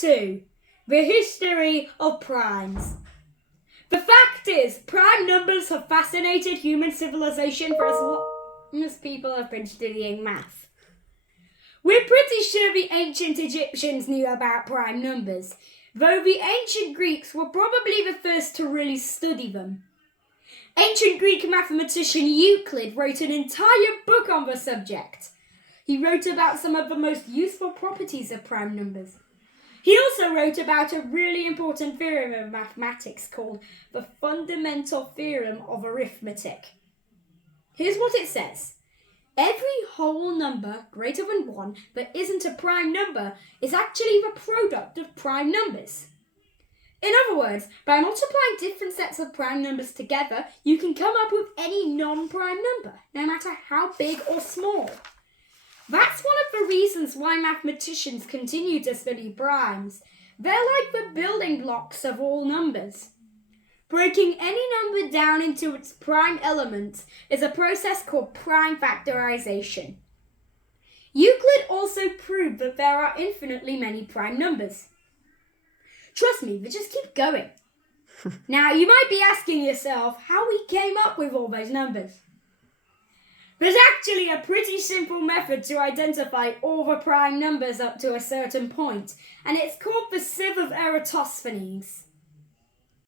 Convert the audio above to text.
2. The history of primes. The fact is, prime numbers have fascinated human civilization for as long as people have been studying math. We're pretty sure the ancient Egyptians knew about prime numbers, though the ancient Greeks were probably the first to really study them. Ancient Greek mathematician Euclid wrote an entire book on the subject. He wrote about some of the most useful properties of prime numbers. He also wrote about a really important theorem of mathematics called the fundamental theorem of arithmetic. Here's what it says. Every whole number greater than 1 that isn't a prime number is actually the product of prime numbers. In other words, by multiplying different sets of prime numbers together, you can come up with any non-prime number, no matter how big or small. That's one of the reasons why mathematicians continue to study primes. They're like the building blocks of all numbers. Breaking any number down into its prime elements is a process called prime factorization. Euclid also proved that there are infinitely many prime numbers. Trust me, they just keep going. Now, you might be asking yourself how we came up with all those numbers. There's actually a pretty simple method to identify all the prime numbers up to a certain point, and it's called the sieve of Eratosthenes.